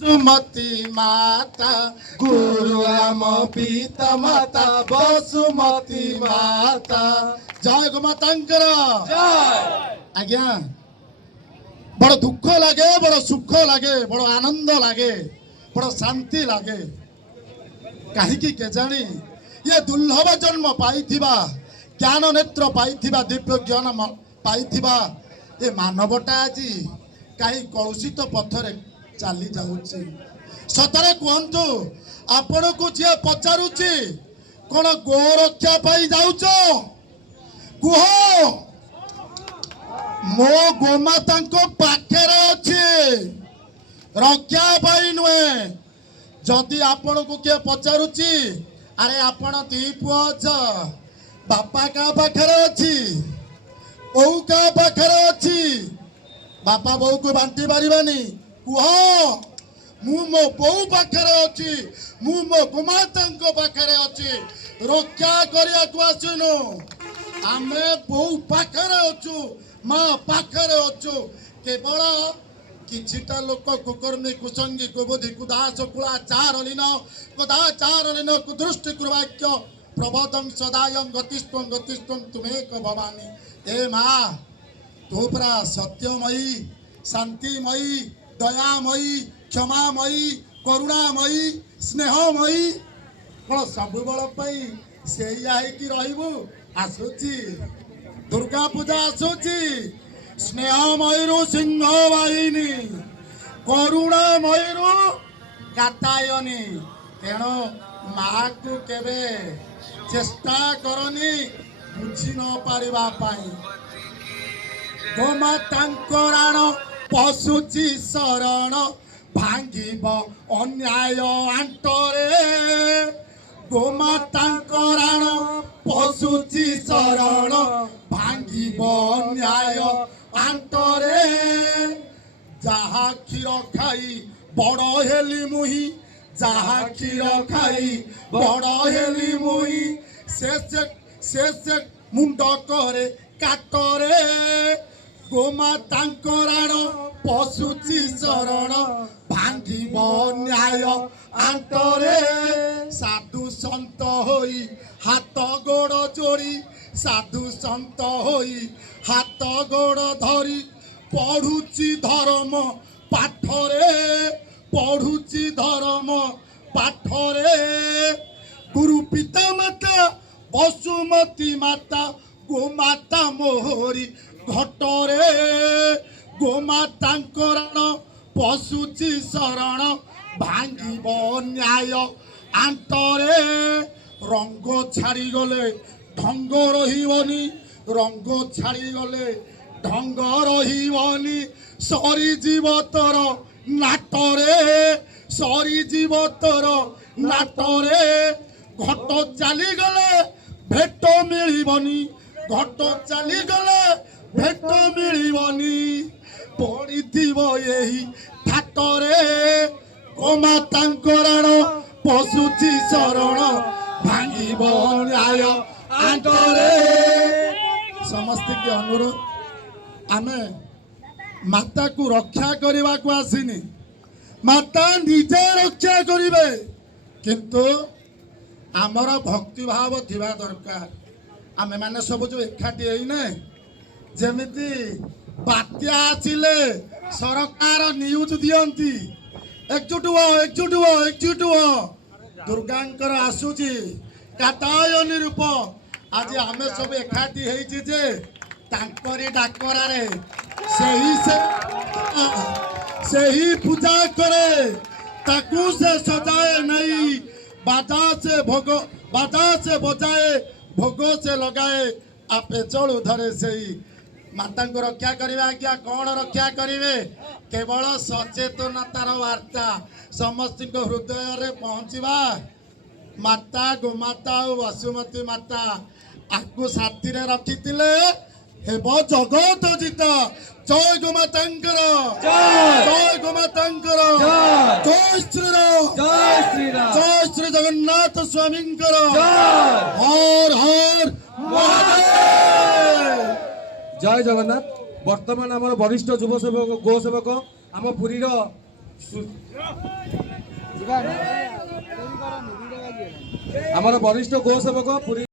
सुमति माता गुरु आम पिता माता बसुमती माता जय गोमातांकर आज्ञा बड़ दुख लगे बड़ सुख लगे बड़ आनंद लगे बड़ शांति लगे कहीं के जानी ये दुर्लभ जन्म पाई ज्ञान नेत्र पाई दिव्य ज्ञान पाई ये मानवटा आज कहीं कलुषित पथरे चली जाऊँगी सतरे कहतु आपण को जी पचारुची कौन गो रक्षा पाई जाऊच कुह मो गोमाता पाखे अच्छे रक्षा पाई नुहे जदि आपण को किए पचारुची अरे आपण दी पुआ अछ बापा क्या पाखे अच्छी बो क्या पाखे अच्छी बापा बो को बांटी पारिबानी कुह मु मो बो पाखे अच्छी मु मो गोमाता पाखे अच्छी रक्षा करिया आसनु आमे बो पाखे अच्छु माँ पाखे अच्छु केवल किछिटा लोक कुकर्मी कुसंगी कुबुद्धि कुदास कुला चार लीन कुदृष्टि कुर्वाक्य प्रबोधं सदायं गतिस्त्वं तुमेक भवानी ए माँ तू परा सत्यमयी शांतिमयी दयामयी क्षमामयी करुणामयी स्नेहमयी कौन सब बल से रही आसूची दुर्गा पूजा आसूची स्नेहमयी सिंह वाहिनी करुणामयी कातायनी तेणु माँ को केवे चेष्टा करनी बुझी न पारिबा पाई गोमातांकर पशुची शरण भांगिब अन्याय आंटरे गोमातांकर पशुची शरण भांगिब अन्याय आंटरे जहा क्षीर खाई बड़ हेली मुही जहा क्षीर खाई बड़ हेली मुही से मुंड करे काटरे गोमातांकर पशुची शरण भांगिब न्याय आंतरे साधु संत होई हाथ गोड़ जोड़ी साधु संत होई हाथ गोड़ धरी पढ़ुची धर्म पाठरे पढ़ुची धर्म पाठरे गुरु पिता माता बसुमती माता गोमाता मोहरी घटरे गोमातांकर पशुची शरण भांगिब न्याय आंतरे रंग छाड़ी गले ढंग रही रंग छाड़ी गले ढंग रही सरी जीव तोर नाटरे सरी जीव तोर नाटरे घट चली गले भेट मिलबनी घट चली गले भेट मिलबनी पड़िथिब एही ठाटरे गोमातांकर पशुची शरण भांगिब न्याय आंतरे समस्त के अनुरोध आमे माता को रक्षा करने को आसीनी माता निजे रक्षा करिवे किंतु आमर भक्ति भाव थिबा दरकार आमे माने सब जो एकाठी होइने जेमिति बात्या आसिले सरकार न्यूज दियंती एकजुट हुआ दुर्गांकर आसुची कातायनी रूप आज आमे सब एकाठी होइछि जे तांकरी डाकरा रे सही पूजा करे ताकू से सजाए नहीं बाजा से बजाए भोग से लगाए आपे चलू धरे सही माता को रक्षा करें आज्ञा कौन रक्षा करेंगे केवल सचेतनतार वार्ता समस्त हृदय रे पहुँचवा माता गोमाता और वसुमती माता आपको साथी रे रखी हेब जगत जीत जय गोमातांकर जय गोमातांकर जय श्रीराम जय श्री जगन्नाथ स्वामींकर हर हर महादेव जय जगन्नाथ। बर्तमान आम वरिष्ठ युव सेवक गो सेवक आम पुरीर ଆମର ବରିଷ୍ଠ ଗୋ ସେବକ ପୁରୀ